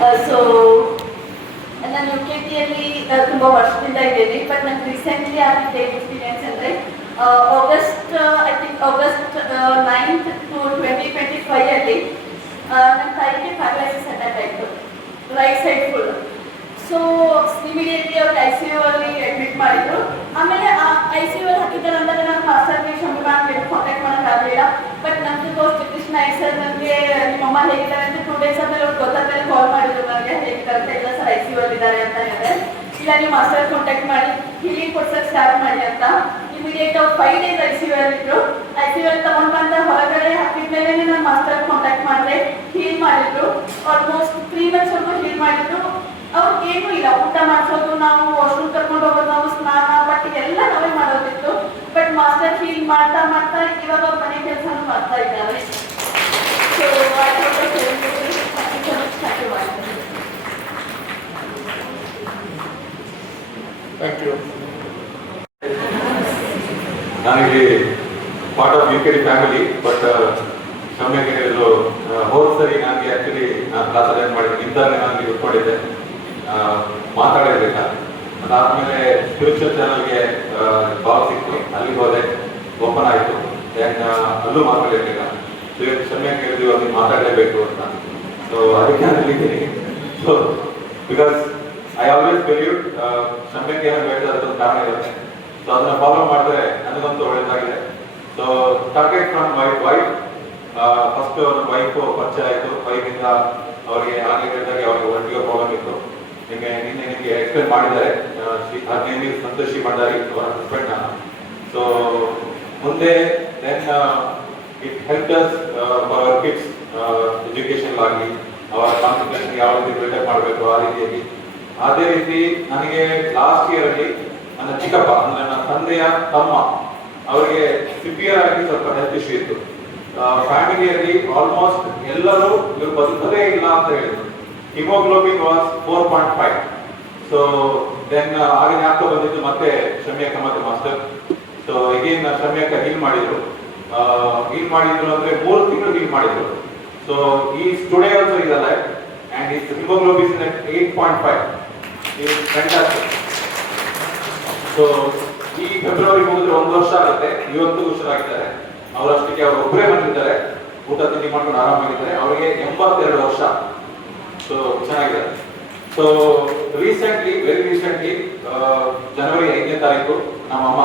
So ನಾನು U K ಟಿಯಲ್ಲಿ ತುಂಬ ವರ್ಷದಿಂದ ಇದ್ದೇನೆ. ಬಟ್ ನಂಗೆ ರೀಸೆಂಟ್ಲಿ ಆಗಿದ್ದ ಎಕ್ಸ್ಪೀರಿಯನ್ಸ್ ಅಂದರೆ ಆಗಸ್ಟ್ 9th to 2025 ನನ್ನ ತಾಯಿಗೆ ಪ್ಯಾರಲೈಸಿಸ್ ಅಟ್ಯಾಕ್ ಆಯಿತು, right side full. So immediately ಅವ್ರು ICU ಅಲ್ಲಿ ಅಡ್ಮಿಟ್ ಮಾಡಿದ್ರು. ಆಮೇಲೆ ICU ಅಲ್ಲಿ ಹಾಕಿದ ನಂತರ ನಾನು ಮಾಸ್ಟರ್ಗೆ ಶಂಭು ಮ್ಯಾಮ್ ಕಾಂಟ್ಯಾಕ್ಟ್ ಮಾಡೋಕ್ಕಾಗಲಿಲ್ಲ. ಬಟ್ ನಮ್ಮದು ದೋಸ್ತ್ ಕೃಷ್ಣ ಸರ್ ನನಗೆ ನಿಮ್ಮಮ್ಮ ಹೇಗಿದ್ದಾರೆ ಅಂತ 2 days ಆಮೇಲೆ ಅವ್ರು ಗೊತ್ತಾದ್ಮೇಲೆ ಕಾಲ್ ಮಾಡಿದ್ರು ನನಗೆ, ಹೇಗಿದ್ದಾರೆ ಇಲ್ಲ ಸರ್ ICU ಅಲ್ಲಿದ್ದಾರೆ ಅಂತ ಹೇಳಿದೆ. ಇಲ್ಲ ನೀವು ಮಾಸ್ಟರ್ ಕಾಂಟ್ಯಾಕ್ಟ್ ಮಾಡಿ ಹೀಲಿಂಗ್ ಕೊಡ್ಸಕ್ಕೆ ಸ್ಟಾರ್ಟ್ ಮಾಡಿ ಅಂತ. ಇಮಿಡಿಯೇಟ್ ಅವ್ರು 5 days ICU ಅಲ್ಲಿದ್ರು. ICU ಅಲ್ಲಿ ತಗೊಂಡು ಬಂದ ಹೊರಗಡೆ ಹಾಕಿದ್ಮೇಲೆ ನಾನು ಮಾಸ್ಟರ್ ಕಾಂಟ್ಯಾಕ್ಟ್ ಮಾಡಿದೆ, ಹೀಲ್ ಮಾಡಿದ್ರು. ಆಲ್ಮೋಸ್ಟ್ 3 months ವರೆಗೂ ಹೀಲ್ ಮಾಡಿದ್ರು. ಅವ್ರಿಗೆ ಏನೂ ಇಲ್ಲ, ಊಟ ಮಾಡಿಸೋದು, ನಾವು ವಾಶ್ರೂಮ್ ಕರ್ಕೊಂಡು ಹೋಗೋದು, ನಾವು ಸ್ನಾನ ಬಟ್ ಎಲ್ಲ ನಾವೇ ಮಾಡೋದಿತ್ತು. ಬಟ್ ಮಾಸ್ಟರ್ ಹೀಲ್ ಮಾಡ್ತಾ ಮಾಡ್ತಾ ಇವಾಗ ಅವ್ರ ಮನೆ ಕೆಲಸನೂ ಮಾಡ್ತಾ ಇದ್ದಾರೆ. So thank you. ನಾನಿಲ್ಲಿ part of UKD family. But ಕ್ಷಮೆಗೆ ಹೇಳಿದ್ರು, ಹೋದ ಸರಿ ನನಗೆ ಆ್ಯಕ್ಚುಲಿ ನಾನು ಕ್ಲಾಸ್ ಅಟೆಂಡ್ ಮಾಡಿದ್ದೀನಿ, ಇಂಥವೇ ನನಗೆ ಉಟ್ಕೊಂಡಿದ್ದೆ, ಮಾತಾಡಿರಲಿಲ್ಲ. ಅದಾದಮೇಲೆ ಸ್ಪಿರಿಚುವಲ್ ಚಾನಲ್ಗೆ ಕಾಲ್ ಸಿಕ್ತು, ಅಲ್ಲಿಗೆ ಹೋದೆ, ಓಪನ್ ಆಯಿತು. ದೆನ್ ಅಲ್ಲೂ ಮಾತಾಡಿರಲಿಲ್ಲ. ಸೊ ಇವತ್ತು ಕ್ಷಮೆಗೆ ಹೇಳಿದ್ವಿ, ಅಲ್ಲಿ ಮಾತಾಡಲೇಬೇಕು ಅಂತ. ಸೊ ಅದಕ್ಕೆ ನಾನು ಇಲ್ಲಿದ್ದೀನಿ. So because I always believe ಕ್ಷಮೆಗೆ ಏನು ಹೇಳಿದ್ರೆ ಅದೊಂದು ಕಾರಣ ಇರುತ್ತೆ. ಸೊ ಅದನ್ನ ಫಾಲೋ ಮಾಡಿದ್ರೆ ನನಗಂತೂ ಒಳ್ಳೆಯದಾಗಿದೆ. So started from my wife. First ನನ್ನ ವೈಫು ಪರಿಚಯ ಆಯಿತು. ವೈಫಿಂದ ಅವರಿಗೆ ಆಗಲಿ ಹೇಳಿದಾಗ ಅವ್ರಿಗೆ ಒಟ್ಟಿಗೆ ಪ್ರಾಬ್ಲಮ್ ಇತ್ತು. ನಿಮಗೆ ಎಕ್ಸ್ಪ್ಲೇನ್ ಮಾಡಿದ್ದಾರೆ. ಸಂತೋಷಿ ಭಂಡಾರಿ ಅವರ ಹಸ್ಬೆಂಡ್ ನಾನು. ಸೊ ಮುಂದೆ then it help us for our kids education ಆಗಲಿ, ಅವರ ಕಾನ್ಸಂಟ್ರೇಷನ್ ಯಾವ ರೀತಿ ಬಿಲ್ಡಪ್ ಮಾಡಬೇಕು ಆ ರೀತಿಯಾಗಿ. ಅದೇ ರೀತಿ ನನಗೆ ಲಾಸ್ಟ್ ಇಯರ್ ಅಲ್ಲಿ ನನ್ನ ಚಿಕ್ಕಪ್ಪ ಅಂದ್ರೆ ನನ್ನ ತಂದೆಯ ತಮ್ಮ ಅವರಿಗೆ ಸಿವಿಯರ್ ಆಗಿ ಸ್ವಲ್ಪ ಹೆಲ್ತ್ ಇಶ್ಯೂ ಇತ್ತು. ಫ್ಯಾಮಿಲಿಯಲ್ಲಿ ಆಲ್ಮೋಸ್ಟ್ ಎಲ್ಲರೂ ಇವರು ಬದುಕದೇ ಇಲ್ಲ ಅಂತ ಹೇಳಿದ್ರು. Haemoglobin was 4.5. ಸೊ ದೆನ್ ಆಗ ಜ್ಞಾಪಕ ಬಂದಿದ್ದು ಮತ್ತೆ ಶಮ್ಯಕ್ಕ ಮತ್ತೆ ಮಾಸ್ಟರ್. ಸೊ ಅಗೇನ್ ಶಮ್ಯಕ್ಕ ಹೀಲ್ ಮಾಡಿದ್ರು ಅಂದ್ರೆ 3 ತಿಂಗಳು ಹೀಲ್ ಮಾಡಿದ್ರು. ಸೊ ಈ today also is alive and is haemoglobin is 8.5. Is fantastic. So ಈ ಫೆಬ್ರವರಿ ಮುಗಿದ್ರೆ 1 ವರ್ಷ ಆಗುತ್ತೆ. ಇವತ್ತು ಹುಷಾರಾಗಿದ್ದಾರೆ. ಅವರಷ್ಟಕ್ಕೆ ಅವರು ಒಬ್ಬರೇ ಬಂದಿದ್ದಾರೆ, ಊಟ ತಿಂಡಿ ಮಾಡ್ಕೊಂಡು ಆರಾಮಾಗಿದ್ದಾರೆ. ಅವರಿಗೆ 82 ವರ್ಷ. ಸೊ ಚೆನ್ನಾಗಿದೆ. ಸೊ ವೆರಿ ರೀಸೆಂಟ್ಲಿ ಜನವರಿ 5ನೇ ತಾರೀಕು ನಮ್ಮಮ್ಮ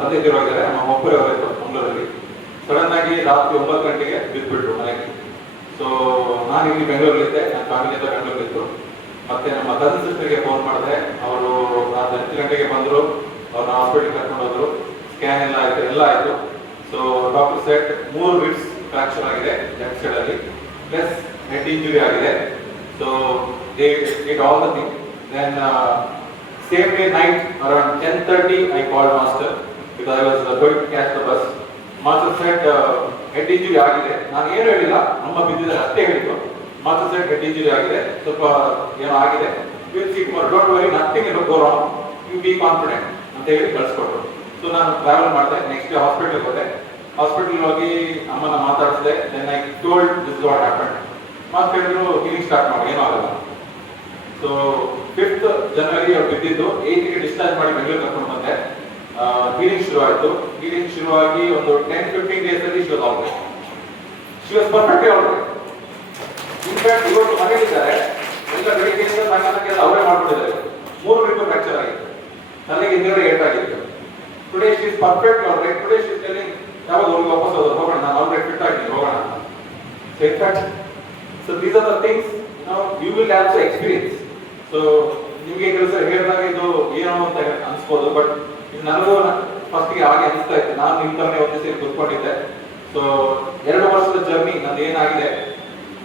ತಂದೆ ತೀರೋಗಿದ್ದಾರೆ. ನಮ್ಮ ಒಬ್ಬರೇ ಅವರಿತ್ತು ಮಂಗಳೂರಲ್ಲಿ. ಸಡನ್ ಆಗಿ ರಾತ್ರಿ 9 ಗಂಟೆಗೆ ಬಿದ್ದುಬಿಟ್ರು ಮನೆಗೆ. ಸೊ ನಾನು ಇಲ್ಲಿ ಬೆಂಗಳೂರಲ್ಲಿದ್ದೆ, ನನ್ನ ಫ್ಯಾಮಿಲಿ ಎಲ್ಲ ಬೆಂಗಳೂರಲ್ಲಿತ್ತು. ಮತ್ತೆ ನಮ್ಮ ಕಸಿನ್ ಸಿಸ್ಟರ್ಗೆ ಫೋನ್ ಮಾಡಿದೆ. ಅವರು 10 ಗಂಟೆಗೆ ಬಂದರು. ಅವ್ರನ್ನ ಹಾಸ್ಪಿಟಲ್ ಕರ್ಕೊಂಡು ಹೋದ್ರು. ಸ್ಕ್ಯಾನ್ ಎಲ್ಲ ಆಯಿತು. So doctor said 3 ribs fracture ಆಗಿದೆ ಲೆಫ್ಟ್ ಸೈಡ್ ಅಲ್ಲಿ, ಪ್ಲಸ್ ಹೆಡ್ ಇಂಜುರಿ ಆಗಿದೆ. So they did all the thing. Then same day night around 10:30 I called master because I was going to catch the bus. Master said head injury ಆಗಿದೆ. ನಾನು ಏನು ಹೇಳಿಲ್ಲ, ಅಮ್ಮ ಬಿದ್ದಿದ್ದಾರೆ ಅಷ್ಟೇ ಹೇಳಿದ್ದು. ಮಾಸ್ಟರ್ ಸೆಟ್ ಹೆಡ್ ಇಂಜುರಿ ಆಗಿದೆ, ಸ್ವಲ್ಪ ಏನೋ ಆಗಿದೆ, will see tomorrow, don't worry, nothing will go wrong, you be confident ಅಂತ ಹೇಳಿ ಕಳಿಸ್ಕೊಟ್ರು. ಸೊ ನಾನು ಟ್ರಾವೆಲ್ ಮಾಡಿದೆ. ನೆಕ್ಸ್ಟ್ ಡೇ ಹಾಸ್ಪಿಟಲ್ಗೆ ಹೋದೆ. ಹಾಸ್ಪಿಟಲ್ ಹೋಗಿ ಅಮ್ಮನ ಮಾತಾಡಿಸಿದೆ. Then I told this what happen. Master ಹೇಳಿದ್ರು ಹೀಲಿಂಗ್ ಸ್ಟಾರ್ಟ್ ಮಾಡಿ, ಏನೂ ಆಗಲ್ಲ. ಸೊ 5th ಜನವರಿ ಅವ್ರು ಬಿದ್ದಿದ್ದು. 8ಗೆ ಡಿಸ್ಚಾರ್ಜ್ ಮಾಡಿ ಬೆಂಗಳೂರು ಕರ್ಕೊಂಡು ಬಂದೆ. ಹೀಲಿಂಗ್ ಶುರುವಾಯಿತು. ಹೀಲಿಂಗ್ ಶುರುವಾಗಿ ಒಂದು 10-15 ಡೇಸ್ ಅಲ್ಲಿ she was perfectly already. In fact ಇವತ್ತು ಮನೆಯಲ್ಲಿದ್ದಾರೆ. ಎಲ್ಲ ಬೆಳಿಗ್ಗೆಯಿಂದ ಸಾಯಂಕಾಲಕ್ಕೆಲ್ಲ ಅವರೇ ಮಾಡ್ಕೊಂಡಿದ್ದಾರೆ. 3 ರಿಬ್ಬನ್ ಫ್ರಾಕ್ಚರ್ ಆಗಿತ್ತು, ತಲೆಗೆ ಹಿಂದೆ ಏಟಾಗಿತ್ತು. Today she is perfectly already. Today she is telling ಯಾವಾಗ ವಾಪಸ್ ಹೋಗೋಣ, ನಾನು ಆಲ್ರೆಡಿ ಫಿಟ್ ಆಗಿದ್ದೀನಿ, ಹೋಗೋಣ. So in fact so these are the things you will have to experience. So ನಿಮಗೆ ಕೆಲಸ ಹೇಳಿದಾಗ ಇದು ಏನೋ ಅಂತ ಅನ್ಸ್ಬೋದು, ಬಟ್ ನನಗೂ ಫಸ್ಟ್ಗೆ ಹಾಗೆ ಅನಿಸ್ತಾ ಇತ್ತು. ನಾನು ನಿಮ್ಮ ತರನೇ ಒಂದೇ ಸೇರಿ ಕೂತ್ಕೊಂಡಿದ್ದೆ. ಸೊ 2 ವರ್ಷದ ಜರ್ನಿ ನಂದು ಏನಾಗಿದೆ,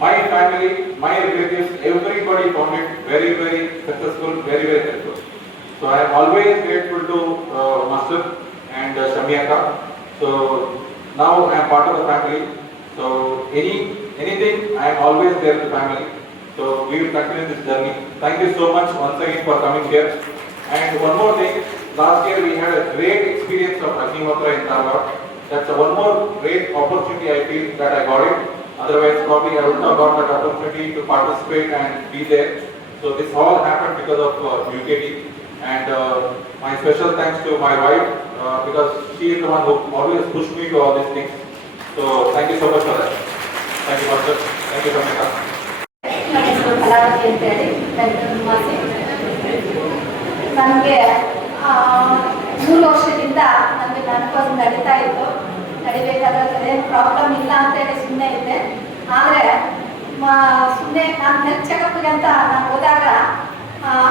my family, my relatives, everybody found it very successful, very helpful. So I am always grateful to Master and Shamyaka. So now I am part of the family. So anything I am always there in the family. So we will continue this journey. Thank you so much once again for coming here. And one more thing, last year we had a great experience of Agnihotra in Dharwad. That's one more great opportunity I feel that I got it. Otherwise, probably I wouldn't have got that opportunity to participate and be there. So this all happened because of UKT. And my special thanks to my wife because she is the one who always pushed me to all these things. So thank you so much for that. Thank you, Master. Thank you, Samita. ನನ್ನ ಹೆಸರು ಕಲಾವತಿ ಅಂತೇಳಿ ಬೆಂಗಳೂರು ನಿವಾಸಿ. ನನಗೆ 3 ವರ್ಷದಿಂದ ನನಗೆ menopause ನಡೀತಾ ಇತ್ತು. ನಡಿಬೇಕಾದ್ರೆ ಏನು ಪ್ರಾಬ್ಲಮ್ ಇಲ್ಲ ಅಂತೇಳಿ ಸುಮ್ಮನೆ ಇದ್ದೆ. ಆದರೆ ಸುಮ್ಮನೆ ನಾನು ಹೆಲ್ತ್ ಚೆಕಪ್ಗೆ ಅಂತ ನಾನು ಹೋದಾಗ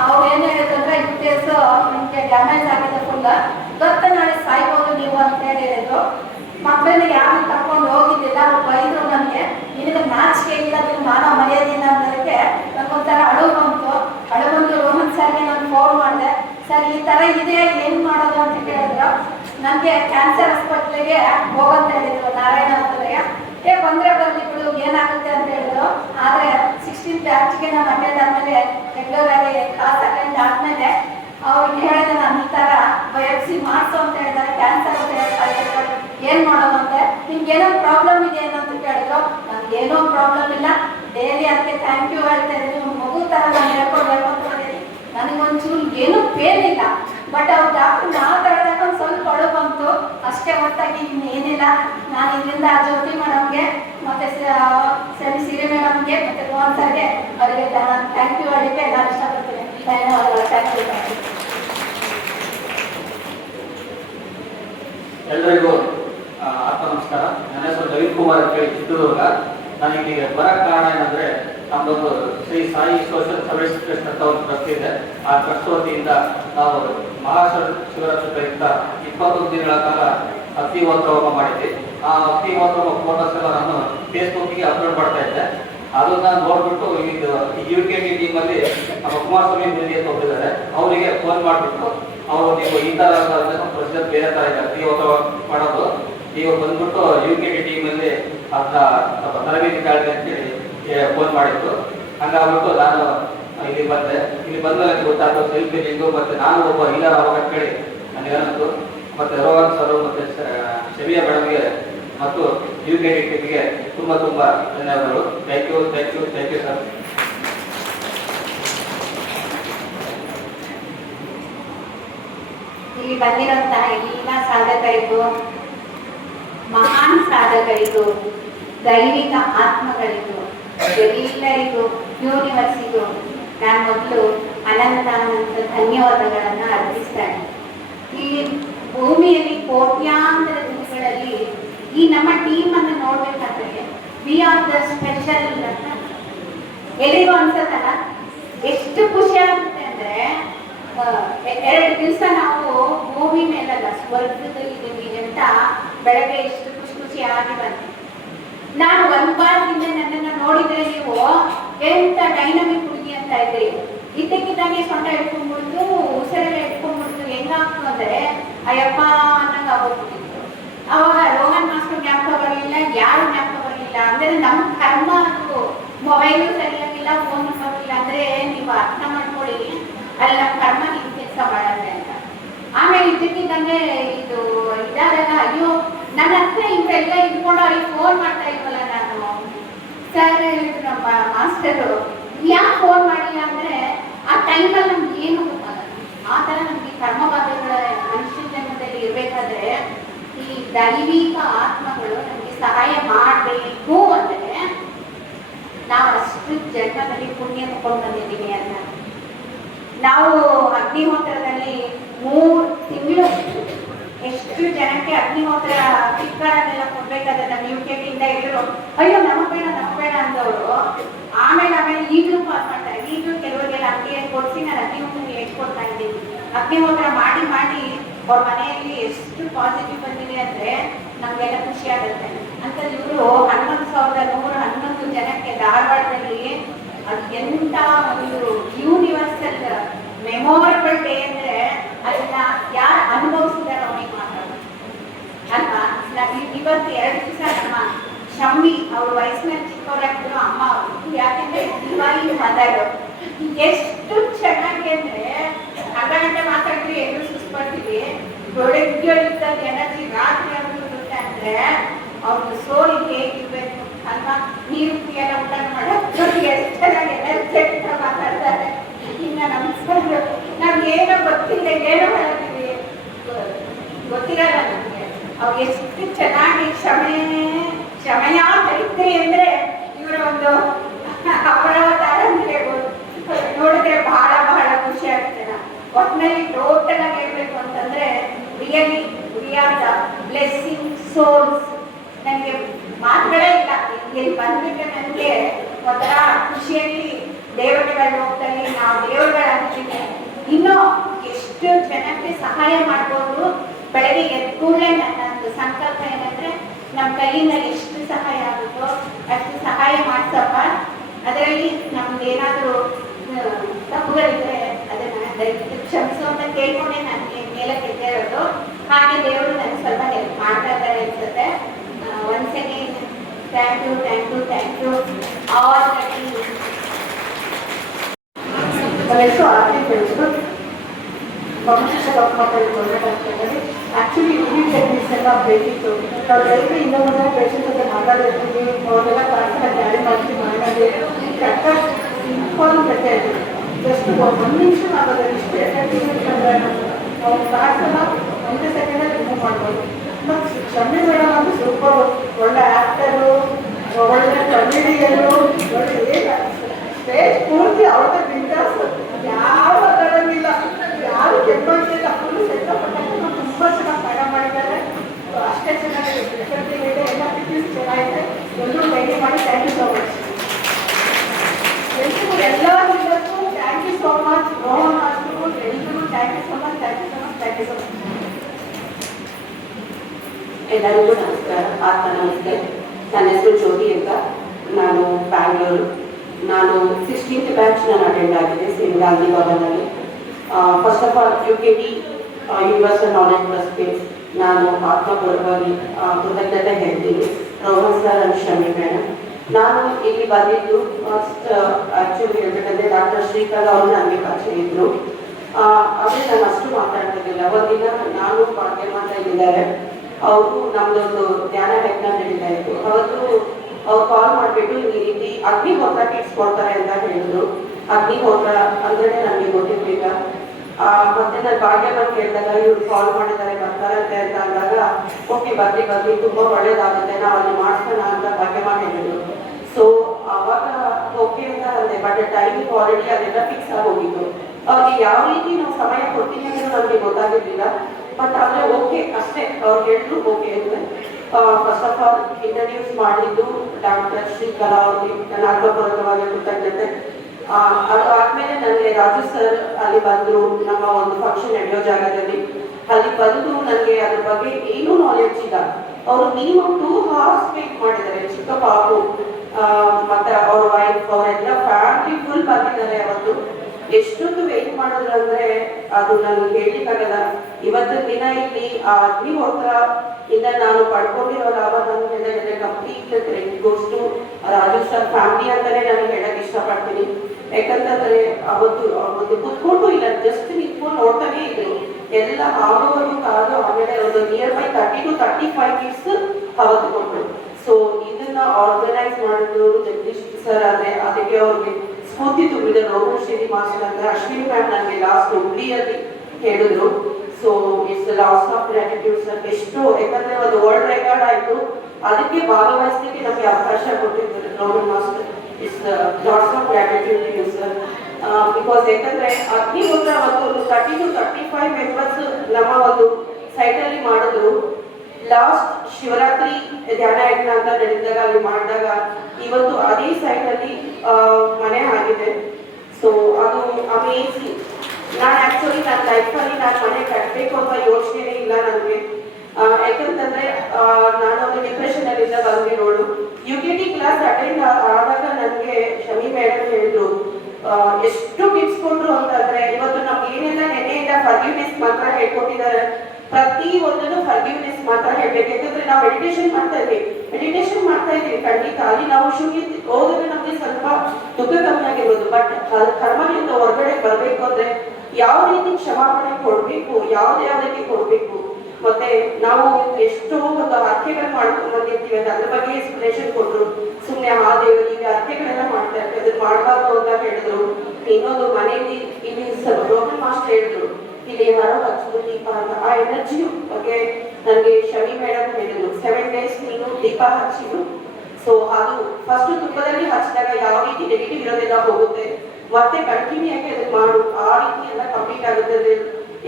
ಅವ್ರು ಏನು ಹೇಳಿದ್ರು ಅಂದರೆ ಯುಟೇಸ್ ನಿಮಗೆ ಡ್ಯಾಮೇಜ್ ಆಗಿದೆ ಫುಲ್, ಇವತ್ತು ನಾಳೆ ಸಾಯ್ಬೋದು ನೀವು ಅಂತೇಳಿ ಹೇಳಿದ್ರು. ಮಕ್ಕಳನ್ನ ಯಾರು ಕರ್ಕೊಂಡು ಹೋಗಿದ್ದಿಲ್ಲ, ಅವ್ರು ಬೈದ್ರು ನನಗೆ, ನಿನಗೆ ನಾಚಿಕೆ ಇಲ್ಲ, ನೀವು ಮಾನವ ಮರ್ಯಾದಿಲ್ಲ ಅನ್ನೋದಕ್ಕೆ ನನಗೊಂಥರ ಅಳು ಬಂತು. ರೋಹನ್ ಸರ್ಗೆ ನಾನು ಫೋನ್ ಮಾಡಿದೆ, ಸರ್ ಈ ಥರ ಇದೆ ಏನು ಮಾಡೋದು ಅಂತ ಕೇಳಿದ್ರು. ನನಗೆ ಕ್ಯಾನ್ಸರ್ ಹಾಸ್ಪಿಟ್ಲಿಗೆ ಹೋಗಂತ ಹೇಳಿದ್ರು ನಾರಾಯಣಪುರಗೆ. ಬಂದರೆ ಬರಲಿ ಬಿಡು ಏನಾಗುತ್ತೆ ಅಂತ ಹೇಳಿದ್ರು. ಆದರೆ 16th ಬ್ಯಾಚ್ಗೆ ನಾನು ಅಟೆಂಡ್ ಆದಮೇಲೆ ಬೆಂಗಳೂರಲ್ಲಿ ಕ್ಲಾಸ್ ಅಟೆಂಡ್ ಆದಮೇಲೆ ಅವ್ರಿಗೆ ಹೇಳಿದೆ, ನಾನು ಈ ಥರ ಬಯೋಪ್ಸಿ ಮಾಡಿಸು ಅಂತ ಹೇಳಿದ್ದಾರೆ, ಕ್ಯಾನ್ಸರ್ ಅಂತ ಹೇಳ್ತಾ ಏನು ಮಾಡೋದು ಅಂತೆ, ನಿಮ್ಗೆ ಏನೋ ಪ್ರಾಬ್ಲಮ್ ಇದೆ ಅಂತ ಕೇಳಿದ್ರು. ನನಗೇನೋ ಪ್ರಾಬ್ಲಮ್ ಇಲ್ಲ, ಡೈಲಿ ಅದಕ್ಕೆ ಥ್ಯಾಂಕ್ ಯು ಹೇಳ್ತಾ ಇದ್ದೀನಿ. ಮಗು ಥರ ನಾನು ಹೇಳ್ಕೊಡ್ಬೇಕು ಅಂತ ಹೇಳಿದ್ದೀನಿ. ನನಗೊಂಚೂರು ಏನೂ ಪೇನ್ ಇಲ್ಲ, ಬಟ್ ಅವ್ರು ಡಾಕ್ಟ್ರು ಮಾತಾಡಿದಾಗ ಒಂದು ಸ್ವಲ್ಪ ಅಳು ಬಂತು ಅಷ್ಟೇ, ಹೊರತಾಗಿ ಇನ್ನೇನಿಲ್ಲ. ನಾನು ಇದರಿಂದ ಜ್ಯೋತಿ ಮೇಡಮ್ಗೆ ಮತ್ತು ಸಿರಿ ಮೇಡಮ್ಗೆ ಮತ್ತು ರೋಹನ್ ಸರ್ಗೆ ಅವರಿಗೆ ಥ್ಯಾಂಕ್ ಯು ಹೇಳಲಿಕ್ಕೆ ನಾನು ಇಷ್ಟಪಡ್ತೀನಿ. ಧನ್ಯವಾದಗಳು. Thank you. ಎಲ್ಲರಿಗೂ ಆತ್ಮ ನಮಸ್ಕಾರ. ನನ್ನ ಹೆಸರು ರವೀಂದ್ರ ಕುಮಾರ್ ಅಂತ ಹೇಳಿ ಚಿತ್ರದುರ್ಗ. ನಾನು ಇಲ್ಲಿಗೆ ಬರೋಕ್ಕೆ ಕಾರಣ ಏನಂದರೆ, ನಮ್ಮದೊಂದು Shri Sai social service trust ಅಂತ ಒಂದು ಟ್ರಸ್ಟ್ ಇದೆ. ಆ ಟ್ರಸ್ಟ್ ವತಿಯಿಂದ ನಾವು ಮಹಾಶಿವರಾತ್ರಿ ಪ್ರಯುಕ್ತ 21 ದಿನಗಳ ಕಾಲ ಅಗ್ನಿಹೋತ್ರ ಮಾಡಿದ್ವಿ. ಆ ಅಗ್ನಿಹೋತ್ರ ಫೋಟೋಸ್ ಎಲ್ಲ ನಾನು ಫೇಸ್ಬುಕ್ಗೆ ಅಪ್ಲೋಡ್ ಮಾಡ್ತಾ ಇದ್ದೆ. ಅದನ್ನ ನೋಡ್ಬಿಟ್ಟು ಇದು UKT ಟೀಮಲ್ಲಿ ನಮ್ಮ ಕುಮಾರಸ್ವಾಮಿ ಮೇದಿ ಅಂತ ಹೋಗಿದ್ದಾರೆ, ಅವರಿಗೆ ಫೋನ್ ಮಾಡಿಬಿಟ್ಟು ಅವರು ನೀವು ಈ ಥರ ಪ್ರೊಸೀಜರ್ ಬೇರೆ ಥರ ಇದೆ ಅಗ್ನಿಹೋತ್ರ ಮಾಡೋದು, ನೀವು ಬಂದ್ಬಿಟ್ಟು UKT ಟೀಮಲ್ಲಿ ಅದನ್ನ ಸ್ವಲ್ಪ ತರಬೇತಿ ಕಾಳಜಿ ಅಂತೇಳಿ ಫೋನ್ ಮಾಡಿತ್ತು. ಹಂಗಾಗ್ಬಿಟ್ಟು ನಾನು ಇಲ್ಲಿ ಬಂದೆ. ಇಲ್ಲಿ ಬಂದಮೇಲೆ ಗೊತ್ತಾಯ್ತು ಸೆಲ್ಫಿ ಹೆಂಗು, ಮತ್ತು ನಾನು ಒಬ್ಬ ಹೀಲರ್ ಅವಾಗ ಕೇಳಿ ನನಗೇನಂತು. ಮತ್ತು ರೋಹನ್ ಸರ್ ಮತ್ತು ಶಮಿಯಾ ಮೇಡಮ್ಗೆ ಮತ್ತು UKT ಟೀಮ್ಗೆ ತುಂಬ ಧನ್ಯವಾದಗಳು. Thank you sir. ಇಲ್ಲಿ ಬಂದಿರುವಂತಹ ಎಲ್ಲ ಸಾಧಕರಿಗೂ, ಮಹಾನ್ ಸಾಧಕರಿಗೂ, ದೈವಿಕ ಆತ್ಮಗಳಿಗೂ, ಎಲ್ಲರಿಗೂ, ಯೂನಿವರ್ಸಿಗೂ ನಾನು ಮೊದಲು ಅನಂತ ಧನ್ಯವಾದಗಳನ್ನು ಅರ್ಪಿಸ್ತೇನೆ. ಈ ಭೂಮಿಯಲ್ಲಿ ಕೋಟ್ಯಾಂತರ ದಿನಗಳಲ್ಲಿ ಈ ನಮ್ಮ ಟೀಮನ್ನು ನೋಡ್ಬೇಕಾದ್ರೆ ವಿ ಆರ್ ದ ಸ್ಪೆಷಲ್ ಅಂತ ಎಲ್ಲಿಗೂ ಅನ್ಸತ್ತಲ್ಲ. ಎಷ್ಟು ಖುಷಿ ಆಗುತ್ತೆ ಅಂದರೆ, 2 ದಿವಸ ನಾವು ಭೂಮಿ ಮೇಲಲ್ಲ ಸ್ವರ್ಗದಲ್ಲಿ ಇದ್ದೀವಿ ಅಂತ ಬೆಳಗ್ಗೆ ಎಷ್ಟು ಖುಷಿಯಾಗಿ ಬಂದೆ. ನಾನು 1 ವಾರದಿಂದ ನನ್ನನ್ನು ನೋಡಿದ್ರೆ ನೀವು ಎಂತ ಡೈನಮಿಕ್ ಹುಡುಗಿ ಅಂತ ಇದ್ರಿ. ಇದ್ದಕ್ಕಿದ್ದಂಗೆ ಸೊಂಟ ಇಟ್ಕೊಂಡ್ಬಿಡ್ತು, ಉಸಿರೆಲ್ಲ ಇಟ್ಕೊಂಡ್ಬಿಡ್ತು. ಹೆಂಗಾಗ್ತು ಅಂದರೆ ಅಯ್ಯಪ್ಪ ಅನ್ನಂಗೆ ಆಗೋಗ್ಬಿಟ್ಟಿತ್ತು. ಅವಾಗ ರೋಹನ್ ಮಾಸ್ಟರ್ ಜ್ಞಾಪಕ ಬರಲಿಲ್ಲ, ಯಾರು ಜ್ಞಾಪಕ ಬರಲಿಲ್ಲ. ಅಂದರೆ ನಮ್ಮ ಕರ್ಮ ಅದು. ಮೊಬೈಲು ಸರಿಯಾಗಿಲ್ಲ, ಫೋನ್ ಬರಲಿಲ್ಲ ಅಂದರೆ ನೀವು ಅರ್ಥ ಮಾಡ್ಕೊಳ್ಳಿ, ಅಲ್ಲಿ ನಮ್ಮ ಕರ್ಮ ಹಿಂಗೆ ಕೆಲಸ ಮಾಡತ್ತೆ ಅಂತ. ಆಮೇಲೆ ಇದ್ದಕ್ಕಿದ್ದಂಗೆ ಇದು ಇದಾದಾಗ ಅಯ್ಯೋ ನನ್ನ ಹತ್ರ ಇವರೆಲ್ಲ ಇಟ್ಕೊಂಡು ಅವ್ರಿಗೆ ಫೋನ್ ಮಾಡ್ತಾ ಇಲ್ವಲ್ಲ ನಾನು. ಸರ್ ಹೇಳಿದ್ರು ನಮ್ಮ ಮಾಸ್ಟರು, ಯಾಕೆ ಫೋನ್ ಮಾಡಿಲ್ಲ ಅಂದರೆ ಆ ಟೈಮಲ್ಲಿ ನಮ್ಗೆ ಏನು ಗೊತ್ತಾಗಲ್ಲ. ಆ ಥರ ನಮಗೆ ಕರ್ಮಬಾಧೆಗಳ ಮನುಷ್ಯ ಜನ್ಮದಲ್ಲಿ ಇರಬೇಕಾದ್ರೆ ಈ ದೈವಿಕ ಆತ್ಮಗಳು ನಮಗೆ ಸಹಾಯ ಮಾಡಬೇಕು ಅಂದರೆ ನಾವು ಅಷ್ಟು ಜನ್ಮದಲ್ಲಿ ಪುಣ್ಯ ತಗೊಂಡು ಬಂದಿದ್ದೀವಿ ಅಂತ. ನಾವು ಅಗ್ನಿಹೋತ್ರದಲ್ಲಿ 3 ತಿಂಗಳು ಎಷ್ಟು ಜನಕ್ಕೆ ಅಗ್ನಿಹೋತ್ರ ಕಿಟ್ಗಳನ್ನೆಲ್ಲ ಕೊಡ್ಬೇಕಾದ್ರೆ ನಮ್ಮ UKT-ಇಂದ ಹೇಳಿದ್ರು, ಅಯ್ಯೋ ನಮಗೆ ಬೇಡ ಅಂದವರು ಆಮೇಲೆ ಈಗಲೂ ಕಾಲ್ ಮಾಡ್ತಾರೆ. ಈಗಲೂ ಕೆಲವರಿಗೆಲ್ಲ ಅಂಗಡಿಯಲ್ಲಿ ಕೊಡಿಸಿ ನಾನು ಅಗ್ನಿಹೋತ್ರ ಹೇಳ್ಕೊಡ್ತಾ ಇದ್ದೀನಿ. ಅಗ್ನಿಹೋತ್ರ ಮಾಡಿ ಅವ್ರ ಮನೆಯಲ್ಲಿ ಎಷ್ಟು ಪಾಸಿಟಿವ್ ಬಂದಿದೆ ಅಂದರೆ ನಮಗೆಲ್ಲ ಖುಷಿ ಆಗುತ್ತೆ ಅಂತ. ಇವರು 11,111 ಜನಕ್ಕೆ ಧಾರವಾಡದಲ್ಲಿ ಅದು ಎಂಥ ಒಂದು ಯೂನಿವರ್ಸಲ್ ಮೆಮೊರೇಬಲ್ ಡೇ ಅಂದರೆ ಅದನ್ನ ಯಾರು ಅನುಭವಿಸಿದಾರೆ ಅವನಿಗೆ ಮಾತಾಡೋದು ಅಲ್ವಾ. ಇವತ್ತು 2 ದಿವಸ ನಮ್ಮ ಶಮ್ಮಿ ಅವ್ರ ವಯಸ್ಸಿನಲ್ಲಿ ಚಿಕ್ಕವರಾಗಿದ್ರು ಅಮ್ಮ ಅವರು, ಯಾಕೆಂದ್ರೆ ದಿವಾಲಿ ಮದರ್ ಎಷ್ಟು ಚೆನ್ನಾಗಿ ಅಂದರೆ ಅರ್ಧ ಗಂಟೆ ಮಾತಾಡಿದ್ರೆ ಎಲ್ಲರೂ ಸುಸ್ಪಡ್ತೀವಿ, ಬೆಳಗ್ಗೆ ಇರ್ತದೆ ಎನರ್ಜಿ ರಾತ್ರಿ ಆಗುತ್ತೆ ಅಂದರೆ ಅವ್ರದ್ದು ಸೋಲಿಗೆ ಹೇಗಿರ್ಬೇಕು ಅಲ್ವಾ? ನೀರು ಕುಡಿಯಲ್ಲ, ಊಟ ಮಾಡೋದು ಎಷ್ಟು ಚೆನ್ನಾಗಿ ಎನರ್ಜೆಟಿಕ್ ಮಾತಾಡ್ತಾರೆ. ಇನ್ನು ನಮಸ್ಕಾರ, ನಮ್ಗೆ ಏನೋ ಗೊತ್ತಿಲ್ಲ, ಏನೋ ಹೇಳ್ತೀವಿ, ಗೊತ್ತಿರಲ್ಲ ನಮಗೆ. ಅವ್ರು ಎಷ್ಟು ಚೆನ್ನಾಗಿ ಕ್ಷಮೆಯ ಧರಿತ್ರಿ ಅಂದ್ರೆ ಇವರ ಒಂದು ಅಪರಾವತಾರ ಅಂತ ಹೇಳ್ಬೋದು. ನೋಡಿದ್ರೆ ಬಹಳ ಬಹಳ ಖುಷಿ ಆಗುತ್ತೆ. ಒಟ್ಟಿನಲ್ಲಿ ಟೋಟಲ್ ಆಗಿ ಹೇಳ್ಬೇಕು ಅಂತಂದ್ರೆ really we are the blessing souls. ನನಗೆ ಮಾತುಗಳೇ ಇಲ್ಲ. ಇಲ್ಲಿ ಬಂದ್ಬಿಟ್ಟು ನನಗೆ ಒಂಥರ ಖುಷಿಯಲ್ಲಿ ದೇವರುಗಳು ಹೋಗ್ತಾರೆ, ನಾವು ದೇವರುಗಳಾಗ್ತೀವಿ. ಇನ್ನೂ ಎಷ್ಟು ಜನಕ್ಕೆ ಸಹಾಯ ಮಾಡ್ಬೋದು. ಬೆಳಗ್ಗೆ ಎದ್ದ ಕೂಡಲೇ ನನ್ನೊಂದು ಸಂಕಲ್ಪ ಏನಂದ್ರೆ ನಮ್ಮ ಕೈಯಿಂದ ಎಷ್ಟು ಸಹಾಯ ಆಗುತ್ತೋ ಅಷ್ಟು ಸಹಾಯ ಮಾಡ್ಸಪ್ಪ. ಅದರಲ್ಲಿ ನಮ್ದು ಏನಾದರೂ ತಪ್ಪುಗಳಿದ್ರೆ ಅದನ್ನ ದಯವಿಟ್ಟು ಕ್ಷಮಿಸು ಅಂತ ಕೇಳ್ಕೊಂಡೆ ನನಗೆ ಮೇಲಕ್ಕೆ ಇರೋದು. ಹಾಗೆ ದೇವರು ನನಗೆ ಸ್ವಲ್ಪ ಹೆಲ್ಪ್ ಮಾಡ್ತಾ ಇದ್ದಾರೆ ಅನ್ಸುತ್ತೆ. Once again thank you, thank you, thank you all the team. ಎಷ್ಟು ಆರ್ತಿ ಬೆಳೆದು ಮಾತಾಡ್ತಾರೆ. ಆ್ಯಕ್ಚುಲಿ ಇಡೀ ಟೆಕ್ನಿಕ್ಸ್ ಎಲ್ಲ ಬೇಕಿತ್ತು. ನಾವು ಡೈಲಿ ಇನ್ನೂ ಮುಂದೆ ಪೇಷಂಟ್ ಜೊತೆ ಮಾತಾಡಿರ್ತೀವಿ, ಅವ್ರಿಗೆಲ್ಲ ಕ್ಲಾಸೆಲ್ಲ ಕ್ಯಾರಿ ಮಾಡ್ತೀವಿ. ಮಾಡೋದು ಕರೆಕ್ಟಾಗಿ ಇನ್ಫಾರ್ಮ್ ಗಟ್ಟೆ ಆಗಿದೆ. ಜಸ್ಟ್ ಒಂದು ನಿಮಿಷ ಆಗೋದು ಇಷ್ಟು ಎಫೆಕ್ಟಿವ್ ಅಂತಂದರೆ ನಾವು ಕ್ಲಾಸೆಲ್ಲ ಒಂದು ಸೆಕೆಂಡಲ್ಲಿ ರಿಮೂವ್ ಮಾಡ್ಬೋದು. ಮತ್ತು ಕ್ಷಮೆ ಮೇಡಮ್ ಅದು ಸೂಪರ್, ಒಳ್ಳೆ ಆ್ಯಕ್ಟರು, ಒಳ್ಳೆ ಕಮಿಡಿಯರು, ಒಳ್ಳೆ ಏನು ಸ್ಟೇಜ್ ಪೂರ್ತಿ ಅವ್ರದ್ದೇ ಬಿಂದಾಸ್, ಯಾವ ತರಂಗಿಲ್ಲ, ಯಾರು ಕೆಮ್ಮಂಗಿಲ್ಲ, ಫುಲ್ ಸೆಟ್ಟಪಟ್ಟಾಗ ತುಂಬ ಚೆನ್ನಾಗಿ ಪಾಠ ಮಾಡಿದ್ದಾರೆ. ಅಷ್ಟೇ ಚೆನ್ನಾಗಿದೆ, ಎಫೆಕ್ಟಿವ್ ಇದೆ, ಎಲ್ಲ ಫಿಟ್ನೆಸ್ ಚೆನ್ನಾಗಿದೆ. ಎಲ್ಲರೂ ಟ್ರೈನಿಂಗ್ ಮಾಡಿ ಥ್ಯಾಂಕ್ ಯು ಸೋ ಮಚ್. ಎಲ್ಲರಿಗೂ thank you so much. Rohan master ಎಲ್ಲರೂ thank you so much, thank you so much, thank you so much. ಎಲ್ಲರಿಗೂ ನಮಸ್ಕಾರ, ಆತ್ಮ ನಮಸ್ತೆ. ನನ್ನ ಹೆಸರು ಜ್ಯೋತಿ ಅಂತ, ನಾನು ಬ್ಯಾಂಗ್ಳೂರು. ನಾನು 16th ಬ್ಯಾಚ್ ನಾನು ಅಟೆಂಡ್ ಆಗಿದೆ ಸೇಮ್ ಗಾಂಧಿ ಭವನಲ್ಲಿ. First of all UKT universal knowledge ಟ್ರಸ್ಟ್ಗೆ ನಾನು ಆತ್ಮಪೂರ್ವಕವಾಗಿ ಕೃತಜ್ಞತೆ ಹೇಳ್ತೀನಿ. Rohan sir and Shami madam. ನಾನು ಇಲ್ಲಿ ಬಂದಿದ್ದು ಫಸ್ಟ್ ಆ್ಯಕ್ಚುಲಿ ಹೇಳ್ಬೇಕಂದ್ರೆ ಡಾಕ್ಟರ್ ಶ್ರೀಕಲಾ ಅವರು ನನಗೆ ಪರಿಚಯ ಇದ್ದರು. ಆದರೆ ನಾನು ಅಷ್ಟು ಮಾತಾಡ್ತಿರ್ಲಿಲ್ಲ. ಒಂದಿನ ನಾನು ಭಾಗ್ಯಮ್ಮ ಅಂತ ಇದ್ದಾರೆ, ಅವರು ನಮ್ಮದೊಂದು ಧ್ಯಾನ ಯಜ್ಞ ನಡೀತಾ ಇತ್ತು. ಅವತ್ತು ಅವ್ರು ಕಾಲ್ ಮಾಡಿಬಿಟ್ಟು ಈ ರೀತಿ ಅಗ್ನಿಹೋತ್ರ ಕಿಟ್ಸ್ ಕೊಡ್ತಾರೆ ಅಂತ ಹೇಳಿದ್ರು. ಅಗ್ನಿಹೋತ್ರ ಅಂದ್ರೆ ನನಗೆ ಗೊತ್ತಿರ್ಲಿಲ್ಲ. ಮತ್ತೆ ನಾನು ಭಾಗ್ಯಮ್ಮ ಕೇಳಿದಾಗ ಇವ್ರು ಕಾಲ್ ಮಾಡಿದ್ದಾರೆ ಬರ್ತಾರಂತೆ ಅಂತ ಅಂದಾಗ ಓಕೆ ಬರ್ಲಿ ತುಂಬ ಒಳ್ಳೇದಾಗುತ್ತೆ, ನಾವು ಅಲ್ಲಿ ಮಾಡ್ಸೋಣ ಅಂತ ಭಾಗ್ಯಮ್ಮ ಹೇಳಿದ್ರು. ಸೊ ಅವಾಗ ಓಕೆ ಅಂತ ಅಂದೆ. ಬಟ್ ಟೈಮಿಂಗ್ ಆಲ್ರೆಡಿ ಅದೆಲ್ಲ ಫಿಕ್ಸ್ ಆಗೋಗಿತ್ತು. ಅವ್ರಿಗೆ ಯಾವ ರೀತಿ ನಾವು ಸಮಯ ಕೊಡ್ತೀನಿ ಅನ್ನೋದು ನನಗೆ ಗೊತ್ತಾಗಿರ್ಲಿಲ್ಲ. ಬಟ್ ಆದರೆ ಓಕೆ ಅಷ್ಟೇ, ಅವ್ರು ಹೇಳಿದ್ರು ಓಕೆ ಅಂತ. ಫಸ್ಟ್ ಆಫ್ ಆಲ್ ಇಂಟ್ರಡ್ಯೂಸ್ ಮಾಡಿದ್ದು ಡಾಕ್ಟರ್ ಶ್ರೀಕಲಾ ಅವ್ರಿಗೆ ನನ್ನ ಆತ್ಮಪೂರ್ವಕವಾಗಿ ಕೃತಜ್ಞತೆ. ಅದು ಆದ್ಮೇಲೆ ನನಗೆ ರಾಜು ಸರ್ ಅಲ್ಲಿ ಬಂದರು ನಮ್ಮ ಒಂದು ಫಂಕ್ಷನ್ ನಡೆಯೋ ಜಾಗದಲ್ಲಿ. ಅಲ್ಲಿ ಬಂದು ನನಗೆ ಅದ್ರ ಬಗ್ಗೆ ಏನೂ ನಾಲೆಡ್ಜ್ ಇಲ್ಲ. ಅವರು ಮಿನಿಮಮ್ 2 hours ವೇಟ್ ಮಾಡಿದ್ದಾರೆ. ಚಿಕ್ಕ ಪಾಪು ಮತ್ತೆ ಅವ್ರ ವೈಫ್ ಅವರೆಲ್ಲ ಫ್ಯಾಮಿಲಿ ಫುಲ್ ಬಂದಿದ್ದಾರೆ ಅವತ್ತು. ಎಷ್ಟೊಂದು ವೇಟ್ ಮಾಡಿದ್ರು ಅಂದ್ರೆ ಅದು ನನಗೆ ಹೇಳಲಿಕ್ಕಾಗಲ್ಲ. ಇವತ್ತಿನ ದಿನ ಇಲ್ಲಿ ಆ ಅಗ್ನಿಹೋತ್ರ ಇಂದ ನಾನು ಪಡ್ಕೊಂಡಿರೋ ಲಾಭ ನಾನು ಹೇಳಿದ್ರೆ complete credit goes to Raju sir family ಅಂತಾನೆ ನಾನು ಹೇಳಕ್ ಇಷ್ಟಪಡ್ತೀನಿ. ಯಾಕಂತಂದ್ರೆ ಅವತ್ತು ಕುತ್ಕೊಂಡು ಇಲ್ಲ, ಜಸ್ಟ್ ನಿಂತ್ಕೊಂಡು ನೋಡ್ತಾನೆ ಇದ್ರು. ಎಲ್ಲ ಆಗೋವರೆಗೂ ಕಾದು ಆಮೇಲೆ ಒಂದು ನಿಯರ್ ಬೈ 30 to 35 ಕಿಟ್ಸ್ ಅವತ್ತು ಕೊಟ್ಟರು. ಸೊ ಇದನ್ನ ಆರ್ಗನೈಸ್ ಮಾಡಿದ್ರು ಜಗದೀಶ್ ಸರ್. ಆದ್ರೆ ಅದಕ್ಕೆ ಅವ್ರಿಗೆ ಸ್ಫೂರ್ತಿ ತುಂಬಿದ ರೋಹನ್ ಶ್ರೀ ಮಾಸ್ಟರ್ ಅಂತ ಅಶ್ವಿನಿ ಮ್ಯಾಮ್ ನನಗೆ ಲಾಸ್ಟ್ ಹುಬ್ಳಿಯಲ್ಲಿ ಹೇಳಿದ್ರು. So it's lots of gratitude sir. ಎಷ್ಟು ಯಾಕಂದ್ರೆ ಒಂದು ವರ್ಲ್ಡ್ ರೆಕಾರ್ಡ್ ಆಯಿತು, ಅದಕ್ಕೆ ಭಾಗವಹಿಸಲಿಕ್ಕೆ ನಮಗೆ ಅವಕಾಶ ಕೊಟ್ಟಿದ್ದಾರೆ Rohan master. It's lots of gratitude you sir. Because ಯಾಕಂದ್ರೆ ಅಗ್ನಿಹೋತ್ರ ಒಂದು 30 to 35 ಮೆಂಬರ್ಸ್ ನಮ್ಮ ಒಂದು ಸೈಟಲ್ಲಿ ಮಾಡಿದ್ರು. ಲಾಸ್ಟ್ ಶಿವರಾತ್ರಿ ಧ್ಯಾನ ಯಜ್ಞ ಅಂತ ನಡೆದಾಗ ಅಲ್ಲಿ ಮಾಡಿದಾಗ ಇವತ್ತು ಅದೇ ಸೈಟಲ್ಲಿ ಮನೆ ಆಗಿದೆ. ಸೊ ಅದು ಅಮೇಜಿಂಗ್. ನಾನು ಆ್ಯಕ್ಚುಲಿ ನನ್ನ ಲೈಫಲ್ಲಿ ನಾನು ಮನೆ ಕಟ್ಟಬೇಕು ಅಂತ ಯೋಚನೆ ಇಲ್ಲ ನನಗೆ. ಯಾಕಂತಂದ್ರೆ ನಾನು ಒಂದು ಡಿಪ್ರೆಷನಲ್ಲಿಂದ ಬಂದಿರೋಳು. UKT ಕ್ಲಾಸ್ ಅಟೆಂಡ್ ಆದಾಗ ನನಗೆ ಶಮಿ ಮೇಡಮ್ ಹೇಳಿದ್ರು ಎಷ್ಟು ಟಿಪ್ಸ್ ಕೊಟ್ಟರು ಅಂತಂದ್ರೆ ಇವತ್ತು ನಮ್ಗೆ ಏನೆಲ್ಲ ನೆನೆಯಿಂದ ಫರ್ಗಿವ್ನೆಸ್ ಮಾತ್ರ ಹೇಳ್ಕೊಟ್ಟಿದ್ದಾರೆ. ಪ್ರತಿ ಒಂದನ್ನು ಫರ್ಗಿವ್ನೆಸ್ ಮಾತ್ರ ಹೇಳ್ಬೇಕು. ಯಾಕಂದ್ರೆ ನಾವು ಮೆಡಿಟೇಷನ್ ಮಾಡ್ತಾ ಇದ್ದೀವಿ ಖಂಡಿತ. ಅಲ್ಲಿ ನಾವು ಶುದ್ಧಿ ಹೋದ್ರೆ ನಮಗೆ ಸ್ವಲ್ಪ ದುಃಖ ಕಮ್ಮಿ ಆಗಿರ್ಬೋದು. ಬಟ್ ಕರ್ಮದಿಂದ ಹೊರಗಡೆ ಬರಬೇಕು ಅಂದ್ರೆ ಯಾವ ರೀತಿ ಕ್ಷಮಾಪಣೆ ಕೊಡ್ಬೇಕು, ಯಾವ್ದಕ್ಕೆ ಕೊಡ್ಬೇಕು, ಮತ್ತೆ ನಾವು ಎಷ್ಟೋ ಒಂದು ಆಯ್ಕೆಗಳು ಮಾಡ್ಕೊಂಡು ಬಂದಿರ್ತೀವಿ ಅಂತ ಅದ್ರ ಬಗ್ಗೆ ಎಕ್ಸ್ಪ್ಲನೇಷನ್ ಕೊಟ್ಟರು. ಸುಮ್ಮನೆ ಆ ದೇವರು ಈಗ ಅರ್ಕೆಗಳೆಲ್ಲ ಮಾಡ್ತಾ ಇರ್ತಾರೆ, ಅದನ್ನ ಮಾಡಬಾರ್ದು ಅಂತ ಹೇಳಿದ್ರು. ಇನ್ನೊಂದು ಮನೆಯಲ್ಲಿ ಇಲ್ಲಿ ರೋಹನ್ ಮಾಸ್ಟರ್ ಹೇಳಿದ್ರು, ಇಲ್ಲಿ ಯಾರೋ ಹಚ್ಚೋದು ದೀಪ ಅಂತ. ಆ ಎನರ್ಜಿ ಬಗ್ಗೆ ನನಗೆ ಶಮಿ ಮೇಡಮ್ ಹೇಳಿದ್ರು, 7 days ನೀನು ದೀಪ ಹಚ್ಚಿದ್ರು. ಸೊ ಅದು ಫಸ್ಟ್ ತುಪ್ಪದಲ್ಲಿ ಹಚ್ಚಿದಾಗ ಯಾವ ರೀತಿ ನೆಗೆಟಿವ್ ಇರೋದೆಲ್ಲ ಹೋಗುತ್ತೆ, ಮತ್ತೆ ಕಂಟಿನ್ಯೂ ಆಗಿ ಅದನ್ನ ಮಾಡು, ಆ ರೀತಿ ಎಲ್ಲ ಕಂಪ್ಲೀಟ್ ಆಗುತ್ತೆ.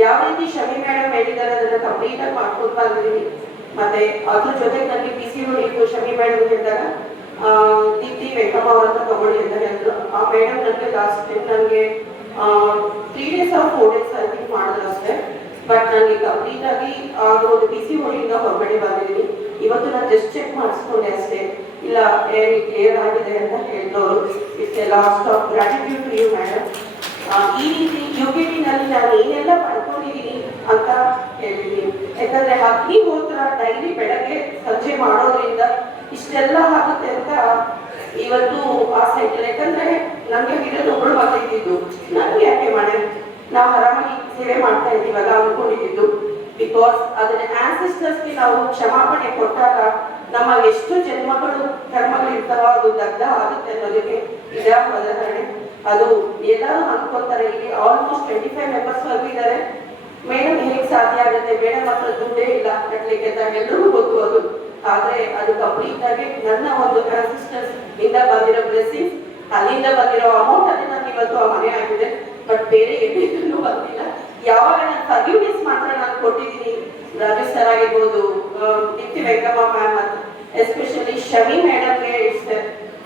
ಯಾವ ರೀತಿ ಶಮಿ ಮೇಡಮ್ ಹೇಳಿದ್ದಾರೆ ಅದನ್ನ ಕಂಪ್ಲೀಟ್ ಆಗಿ ಮಾಡ್ಕೊಂಡು ಬಂದಿದ್ದೀನಿ. ಮತ್ತೆ ಅದ್ರ ಜೊತೆಗೆ ನನಗೆ PCOD ಶಮಿ ಮೇಡಮ್ ಹೇಳಿದಾಗ ದೀಪ್ತಿ ವೆಂಕಮ್ಮ ಅವರನ್ನ ತಗೊಳ್ಳಿ ಅಂತ ಹೇಳಿದ್ರು. ಆ ಮೇಡಮ್ ನನಗೆ ಲಾಸ್ಟ್ ಟೈಮ್ ನನಗೆ 3 days or 4 days ಅಲ್ಲಿ ಮಾಡಿದ್ರು ಅಷ್ಟೇ. ಬಟ್ ನನಗೆ ಕಂಪ್ಲೀಟ್ ಆಗಿ ಅದು ಒಂದು PCOD ಇಂದ ಹೊರಗಡೆ ಬಂದಿದ್ದೀನಿ. ಇವತ್ತು ನಾನು ಜಸ್ಟ್ ಚೆಕ್ ಮಾಡಿಸ್ಕೊಂಡೆ ಅಷ್ಟೇ, ಇಲ್ಲ ಕ್ಲಿಯರ್ ಆಗಿದೆ ಅಂತ ಹೇಳಿದವರು. It's a last of gratitude to you madam. ಈ ರೀತಿ UKT ನಲ್ಲಿ ನಾನು ಏನೆಲ್ಲ ಪಡ್ಕೊಂಡಿದ್ದೀನಿ ಅಂತ ಹೇಳಿದ್ದೀನಿ. ಯಾಕಂದ್ರೆ ಅಗ್ನಿಹೋತ್ರ ಡೈಲಿ ಬೆಳಗ್ಗೆ ಸಂಜೆ ಮಾಡೋದ್ರಿಂದ ಇಷ್ಟೆಲ್ಲ ಆಗುತ್ತೆ ಅಂತ ಇವತ್ತು ಆ ಸೈಕಲ್. ಯಾಕಂದ್ರೆ ನಮ್ಗೆ ಇರೋದು ಒಬ್ಬಳು ಮಗಳಿದ್ದು, ನನ್ಗೆ ಯಾಕೆ ಮನೆ ನಾವು ಆರಾಮಾಗಿ ಸೇವೆ ಮಾಡ್ತಾ ಇದ್ದೀವಲ್ಲ ಅನ್ಕೊಂಡಿದ್ದು. ಬಿಕಾಸ್ ಅದನ್ನ ಆನ್ಸೆಸ್ಟರ್ಸ್ಗೆ ನಾವು ಕ್ಷಮಾಪಣೆ ಕೊಟ್ಟಾಗ ನಮ್ಮ ಎಷ್ಟು ಜನ್ಮಗಳು ಕರ್ಮಗಳು ಇರ್ತಾವ ಅದು ದಗ್ಧ ಆಗುತ್ತೆ ಅನ್ನೋದಕ್ಕೆ ಇದೇ ಉದಾಹರಣೆ. ಅದು ಎಲ್ಲರೂ ಅನ್ಕೋತಾರೆ, ಇಲ್ಲಿ ಆಲ್ಮೋಸ್ಟ್ 25 ಮೆಂಬರ್ಸ್ ವರ್ಗು ಇದ್ದಾರೆ. ಮೇಡಮ್ ಹೇಗೆ ಸಾಧ್ಯ ಆಗುತ್ತೆ, ಮೇಡಮ್ ಹತ್ರ ದುಡ್ಡೇ ಇಲ್ಲ ಕಟ್ಲಿಕ್ಕೆ ಅಂತ ಎಲ್ರಿಗೂ ಗೊತ್ತು ಅದು. ಆದ್ರೆ ಅದು ಕಂಪ್ಲೀಟ್ ಆಗಿ ನನ್ನ ಒಂದು ಆನ್ಸಿಸ್ಟರ್ಸ್ ಇಂದ ಬಂದಿರೋ ಬ್ಲೆಸ್ಸಿಂಗ್ಸ್, ಅಲ್ಲಿಂದ ಬಂದಿರೋ ಅಮೌಂಟ್ ಅಲ್ಲಿ ನನಗೆ ಇವತ್ತು ಆ ಮನೆ ಆಗಿದೆ. ಬಟ್ ಬೇರೆ ಎಲ್ಲಿಂದಲೂ ಬಂದಿಲ್ಲ. ಯಾವಾಗ ನಾನು ಫರ್ಗಿವ್ನೆಸ್ ಮಾತ್ರ ನಾನು ಕೊಟ್ಟಿದ್ದೀನಿ, ರಾಜೇಶ್ ಸರ್ ಆಗಿರ್ಬೋದು, ದೀಪ್ತಿ ವೆಂಕಮ್ಮ ಮ್ಯಾಮ್, ಎಸ್ಪೆಷಲಿ ಶಮಿ ಮೇಡಮ್ಗೆ ಇಟ್ಸ್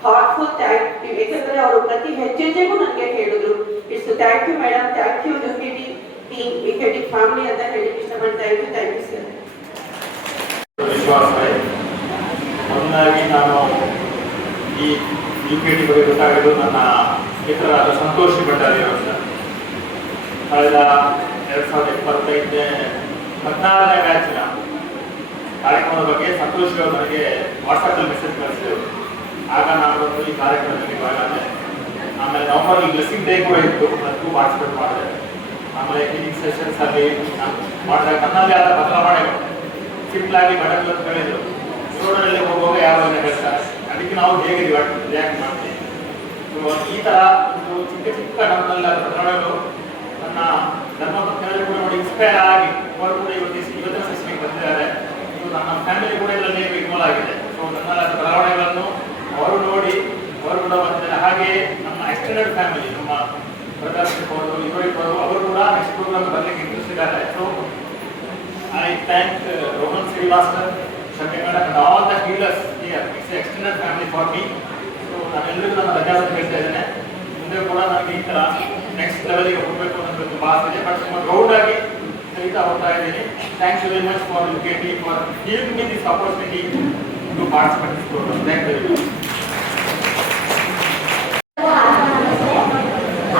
ಹಾರ್ಟ್ಫುಲ್ ಥ್ಯಾಂಕ್ ಯು. ಯಾಕಂದ್ರೆ ಅವರು ಪ್ರತಿ ಹೆಜ್ಜೆಗೂ ನನಗೆ ಹೇಳಿದ್ರು, it's thank you madam, thank you UKT team, UKT family ಅಂತ ಹೇಳಿ ಇಷ್ಟಪಡ್ತೀನಿ. Thank you sir. ವಿಶ್ವಾಸವೇ ಮೊದಲಾಗಿ ನಾನು ಈ UKT ಬಗ್ಗೆ ಗೊತ್ತಾಗೋದು ನನ್ನ ಮಿತ್ರರಾದ ಸಂತೋಷ್ ಭಂಡಾರಿ ಅವರಿಂದ. ಕಳೆದ 2025 14ನೇ ಬ್ಯಾಚಿನ ಕಾರ್ಯಕ್ರಮದ ಬಗ್ಗೆ ಸಂತೋಷ್ ಅವರು ನನಗೆ ವಾಟ್ಸಪ್ಪಲ್ಲಿ ಮೆಸೇಜ್ ಕಳಿಸಿದರು. ಆಗ ನಾನು ಬಂದು ಈ ಕಾರ್ಯಕ್ರಮದಲ್ಲಿ ಭಾಗವಹಿಸಿದೆ. ಆಮೇಲೆ ನವಂಬರ್ ಬ್ಲೆಸ್ಸಿಂಗ್ ಡೇ ಕೂಡ ಇತ್ತು, ಅದಕ್ಕೂ ಪಾರ್ಟಿಸಿಪೇಟ್ ಮಾಡಿದೆ. ಆಮೇಲೆ ಹೀಲಿಂಗ್ ಸೆಷನ್ಸ್ ಅಲ್ಲಿ ಮಾಡಿದಾಗ ನನ್ನಲ್ಲಿ ಆದ ಬದಲಾವಣೆಗಳು ಸಿಂಪಲ್ ಆಗಿ ಬಟನ್ ಹೇಳಿದ್ರು, ರೋಡಲ್ಲಿ ಹೋಗುವಾಗ ಯಾವ ಹೇಳ್ತಾರೆ, ಅದಕ್ಕೆ ನಾವು ಹೇಗೆ ರಿಯಾಕ್ಟ್ ಮಾಡ್ತೀವಿ. ಈ ತರ ಒಂದು ಚಿಕ್ಕ ಚಿಕ್ಕ ನಮ್ಮಲ್ಲಿ ಬದಲಾವಣೆಗಳು ನನ್ನ ಧರ್ಮ ಪತ್ನಿಗಳಲ್ಲಿ ಕೂಡ ನೋಡಿ ಇನ್ಸ್ಪೈರ್ ಆಗಿ ಅವರು ಕೂಡ ಇವತ್ತಿನ ಸೆಷನ್ಗೆ ಬಂದಿದ್ದಾರೆ. ನನ್ನ ಫ್ಯಾಮಿಲಿ ಕೂಡ ಇದರಲ್ಲಿ ಇನ್ವಾಲ್ವ್ ಆಗಿದೆ. ಸೊ ನನ್ನಲ್ಲಿ ಬದಲಾವಣೆಗಳನ್ನು ಅವರು ನೋಡಿ ಅವರು ಕೂಡ ಬಂದಿದ್ದಾರೆ. ಹಾಗೆ ನಮ್ಮ ಎಕ್ಸ್ಟೆಂಡೆಡ್ ಫ್ಯಾಮಿಲಿ, ನಮ್ಮ ಬ್ರದರ್ಸ್ ಇರ್ಬೋದು, ಇವರಿರ್ಬೋದು, ಅವರು ಕೂಡ ನೆಕ್ಸ್ಟ್ ಪ್ರೋಗ್ರಾಮ್ ಬರಲಿಕ್ಕೆ ಇಂಟ್ರೆಸ್ಟ್ ಇದ್ದಾರೆ. So I thank Rohan Srivastava, Shami Madam and all the healers here. It's an extended family for me. So ನಾನು ಎಲ್ಲರಿಗೂ ನನ್ನ ಧನ್ಯವಾದ ಹೇಳ್ತಾ ಇದ್ದೇನೆ. ಮುಂದೆ ಕೂಡ ನನಗೆ ಈ ಥರ ನೆಕ್ಸ್ಟ್ ಲೆವೆಲ್ಗೆ ಹೋಗಬೇಕು ಅನ್ನೋದು ತುಂಬ ಆಸೆ ಇದೆ. ಬಟ್ ತುಂಬ ಪ್ರೌಡ್ ಆಗಿ ಕಲಿತಾ ಹೋಗ್ತಾ ಇದ್ದೀನಿ. Thanks very much for UKT for giving me this opportunity to participate this programme. Thank you very much.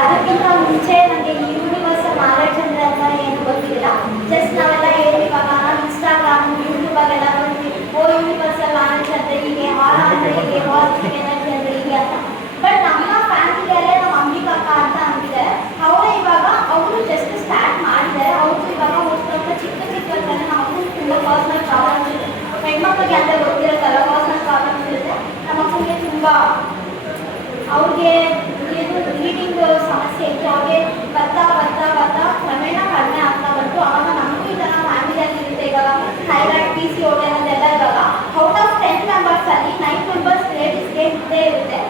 ಅದಕ್ಕಿಂತ ಮುಂಚೆ ನನಗೆ ಈ ಯೂನಿವರ್ಸಲ್ ನಾಲೆಡ್ಜ್ ಅಂದ್ರೆ ಅಂತ ಏನು ಗೊತ್ತಿಲ್ಲ. ಜಸ್ಟ್ ನಾವೆಲ್ಲ ಏನು ಇವಾಗ ಇನ್ಸ್ಟಾಗ್ರಾಮ್, ಯೂಟ್ಯೂಬಾಗೆಲ್ಲ ನೋಡ್ತೀವಿ, ಯೂನಿವರ್ಸಲ್ ನಾಲೆಡ್ಜ್ ಅಂದ್ರೆ ಹೀಗೆ, ಹಾರ ಅಂದ್ರೆ ಹೀಗೆ, ಪಾಸಿಟಿವ್ ಎನರ್ಜಿ ಅಂದ್ರೆ ಹೀಗೆ ಅಂತ. ಬಟ್ ನಮ್ಮ ಫ್ಯಾಮಿಲಿಯಲ್ಲೇ ನಮ್ಮ ಅಂಬಿಕಕ್ಕ ಅಂತ ಅಂದಿದ್ದಾರೆ. ಅವರೇ ಇವಾಗ ಅವರು ಜಸ್ಟ್ ಸ್ಟಾರ್ಟ್ ಮಾಡಿದ್ದಾರೆ. ಅವರು ಇವಾಗ ಹೋಗ್ತಾ ಚಿಕ್ಕ ಚಿಕ್ಕದ್ರಲ್ಲಿ ನಮ್ಮ ತುಂಬ ಪರ್ಸನಲ್ ಪ್ರಾಬ್ಲಮ್ಸ್ ಇದೆ. ಹೆಣ್ಮಕ್ಳಿಗೆ ಅಂದರೆ ಗೊತ್ತಿರುತ್ತಲ್ಲ, ಪರ್ಸನಲ್ ಪ್ರಾಬ್ಲಮ್ಸ್ ಇರುತ್ತೆ. ನಮ್ಮ ಅಕ್ಕನಿಗೆ ತುಂಬ ಅವ್ರಿಗೆ ಬ್ಲೀಡಿಂಗ್ ಸಮಸ್ಯೆ ಇತ್ತು. ಅವ್ರಿಗೆ ಬರ್ತಾ ಬರ್ತಾ ಬರ್ತಾ ಕ್ರಮೇಣ ಕಡಿಮೆ ಆಗ್ತಾ ಬಂತು. ಆವಾಗ ನಮಗೂ ಈ ಥರ ಫ್ಯಾಮಿಲಿಯಲ್ಲಿ ಇರುತ್ತೆ. ಇವಾಗ ಥೈರಾಯ್ಡ್, PCOD ಅನ್ನೋದೆಲ್ಲ ಇವಾಗ ಔಟ್ ಆಫ್ 10 ಮೆಂಬರ್ಸಲ್ಲಿ 9 ಮೆಂಬರ್ಸ್ ಲೇಡೀಸ್ಗೆ ಇದ್ದೇ ಇರುತ್ತೆ.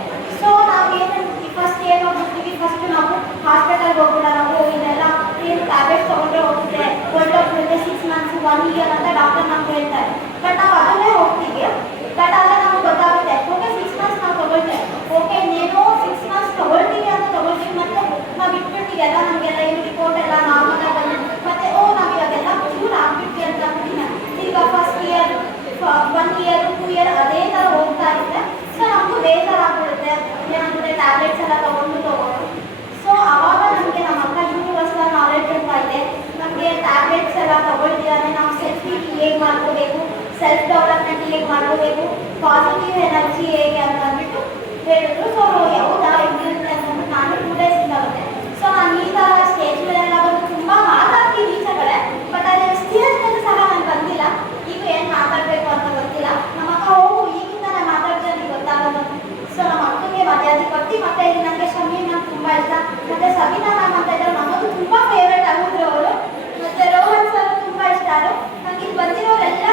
ಸೊ ನಾವೇನು ಫಸ್ಟ್ ಏನು ಹೋಗ್ತೀವಿ, ಫಸ್ಟ್ ನಾವು ಹಾಸ್ಪಿಟಲ್ಗೆ ಹೋಗ್ಬಿಡ, ನಾವು ಇದೆಲ್ಲ ಏನು ಟ್ಯಾಬ್ಲೆಟ್ಸ್ ತೊಗೊಂಡ್ರೆ ಹೋಗುತ್ತೆ, ಹೊರಟೋಗ್ಬಿಡುತ್ತೆ, 6 months 1 year ಅಂತ ಡಾಕ್ಟರ್ ನಮ್ಗೆ ಹೇಳ್ತಾರೆ. ಬಟ್ ನಾವು ಅದನ್ನೇ ಹೋಗ್ತೀವಿ. ಬಟ್ ಅಲ್ಲೇ ನಮ್ಗೆ ಗೊತ್ತಾಗುತ್ತೆ, ಓಕೆ 6 months ನಾವು ತೊಗೊಳ್ತೇವೆ, ಓಕೆ ನೀನು 6 months ತೊಗೊಳ್ತೀವಿ ಅಂತ ತೊಗೊಳ್ತೀವಿ, ಮತ್ತೆ ನಾವು ಬಿಟ್ಬಿಡ್ತೀವಿ ಎಲ್ಲ, ನಮಗೆಲ್ಲ ಏನು ರಿಪೋರ್ಟ್ ಎಲ್ಲ ನಾರ್ಮಲ್ ಆಗಿ ಮತ್ತೆ ನಾವು ಇವಾಗೆಲ್ಲ ಚೂರು ಆಗ್ಬಿಡ್ತೀವಿ ಅಂತ ಅಂದ್ಬಿಟ್ಟು ಈಗ ಫಸ್ಟ್ ಇಯರ್ 1 year 2 year ಅದೇ ಥರ ಹೋಗ್ತಾ ಇರುತ್ತೆ. ಸೊ ನಮಗೂ ಬೇಜಾರಾಗ್ಬಿಡುತ್ತೆ, ಏನಂದರೆ ಟ್ಯಾಬ್ಲೆಟ್ಸ್ ಎಲ್ಲ ತೊಗೊಂಡು. ಸೊ ಆವಾಗ ನಮಗೆ ನಮ್ಮ ಅಕ್ಕ ಯೂನಿವರ್ಸಲ್ ನಾಲೆಡ್ಜ್ ಅಂತ ಇದೆ. ನಮಗೆ ಟ್ಯಾಬ್ಲೆಟ್ಸ್ ಎಲ್ಲ ತೊಗೊಳ್ತೀವಿ, ನಾವು ಸೆಲ್ಫ್ ಹೇಗೆ ಮಾಡ್ಕೋಬೇಕು, ಸೆಲ್ಫ್ ಡೆವಲಪ್ಮೆಂಟ್ ಹೇಗೆ ಮಾಡ್ಕೋಬೇಕು, ಪಾಸಿಟಿವ್ ಎನರ್ಜಿ ಹೇಗೆ ಅಂತ ಅಂದ್ಬಿಟ್ಟು ಹೇಳಿದ್ರು. ಸೊ ಯಾವುದಾ ಇರುತ್ತೆ ಅಂತಂದ್ರೆ ನಾನು 2 days ಇಂದ ಬಂದೆ. ಸೊ ನಾನು ಈ ಥರ ಸ್ಟೇಜ್ ಮೇಲೆಲ್ಲ ಬಂದು ತುಂಬ ಮಾತಾಡ್ತೀನಿ ಈಚೆಗಡೆ. ಬಟ್ ಅದೇ ಸ್ಟೇಜ್ ಮೇಲೆ ಸಹ ನಾನು ಬಂದಿಲ್ಲ. ಈಗ ಏನು ಮಾತಾಡಬೇಕು ಅಂತ ಗೊತ್ತಿಲ್ಲ. ನಮ್ಮ ಅಕ್ಕ ಈಗಿಂದ ನಾನು ಮಾತಾಡ್ತೀನಿ ಗೊತ್ತಾಗೋದು ಅದು ಕೊಟ್ಟು ಮತ್ತೆ ಇಲ್ಲಿ ನನಗೆ ಶಮಿ ಮ್ಯಾಮ್ ತುಂಬ ಇಷ್ಟ ಮತ್ತೆ ಸಬಿತಾ ಮ್ಯಾಮ್ ಅಂತ ಇದ್ದಾರೆ ನಮ್ಮದು ತುಂಬ ಫೇವ್ರೇಟ್ ಆಗಿದ್ರು ಅವರು ಮತ್ತೆ ರೋಹನ್ ಸರ್ ತುಂಬ ಇಷ್ಟ ಅವರು ನಂಗೆ ಇಲ್ಲಿ ಬಂದಿರೋರೆಲ್ಲ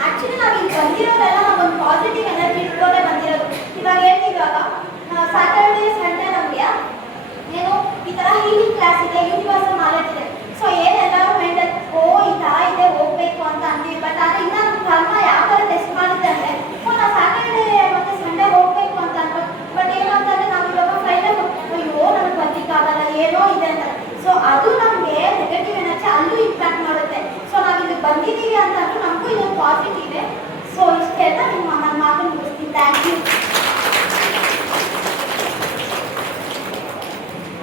ಆ್ಯಕ್ಚುಲಿ ನಾವು ಇಲ್ಲಿ ಬಂದಿರೋರೆಲ್ಲ ನಮಗೊಂದು ಪಾಸಿಟಿವ್ ಎನರ್ಜಿ ಇಟ್ಕೊಂಡೇ ಬಂದಿರೋದು ಇವಾಗ ಹೇಳ್ತಿರುವಾಗ ಸ್ಯಾಟರ್ಡೇ ಸಂಡೇ ನಮಗೆ ಏನು ಈ ಥರ ಹೀಲಿಂಗ್ ಕ್ಲಾಸ್ ಇದೆ ಯೂನಿವರ್ಸಲ್ ನಾಲೆಡ್ಜ್ ಇದೆ ಸೊ ಏನೇ